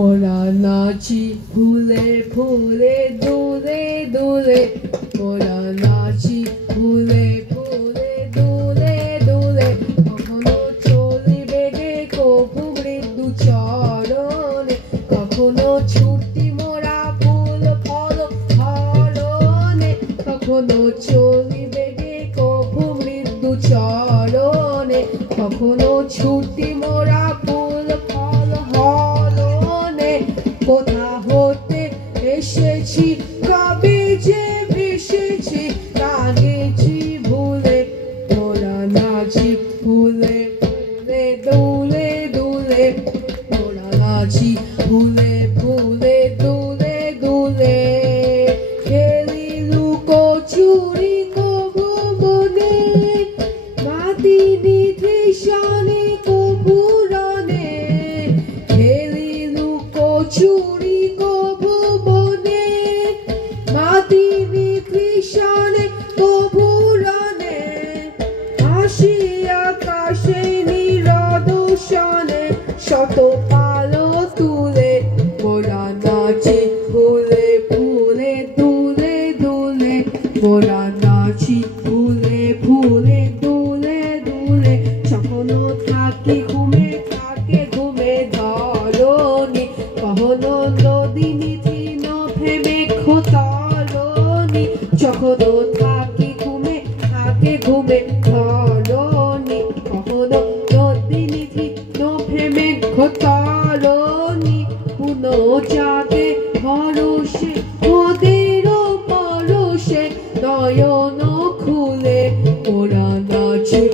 মোরা নাচি ফুলে ফুলে দোলে দোলে, মোরা নাচি ফুলে ফুলে দোলে দোলে। কখনো চলি বেগে কভু মৃদু চরণে, কখনো ছুটি মোরা ফুল ফল হরণে। কখনো চলি বেগে কভু মৃদু চরণে, কখনো ছুটি মোরা ফুল ফল হরণে। কোথা হতে এসেছি কবে যে ভেসেছি তা গেছি ভুলে, মোরা নাচি ফুলে ফুলে দোলে দোলে, মোরা নাচি ফুলে ফুলে দোলে দোলে। খেলি লুকোচুরি কভু বনে, মাতিনি তৃষণে কভু রণে। খেলি লুকোচুরি কভু বনে, মাতিনি তৃষণে কভু রণে। হাসি আকাশে নিরদর্শনে, শত পালো তুলে, মোরা নাচি ফুলে ফুলে দোলে দোলে, মোরা নাচি ফুলে ফুলে দোলে দোলে। কখনো থাকি ঘুমে থাকে ঘুমে ধরণী, কখনো নদী নিধি নভেমে খোতরণী। কখনো থাকি ঘুমে থাকে ঘুমে ধরণী, কখনো নদী নিধি নভেমে খোতরণী। পুনঃ জাগে ভরসে ওদের পরশে, নয়ন খুলে, মোরা নাচি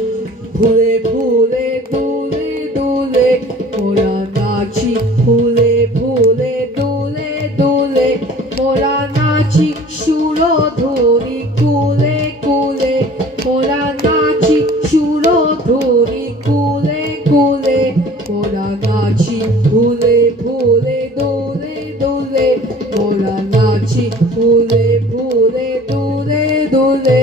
ফুলে ফুলে দোলে দোলে, মোরা নাচি ফুলে ফুলে দোলে দোলে। মোরা নাচি সুরধুনী কুলে কুলে, মোরা নাচি সুরধুনী কুলে কুলে। মোরা নাচি ফুলে ফুলে দোলে দোলে, মোরা নাচি ফুলে ফুলে দোলে দোলে।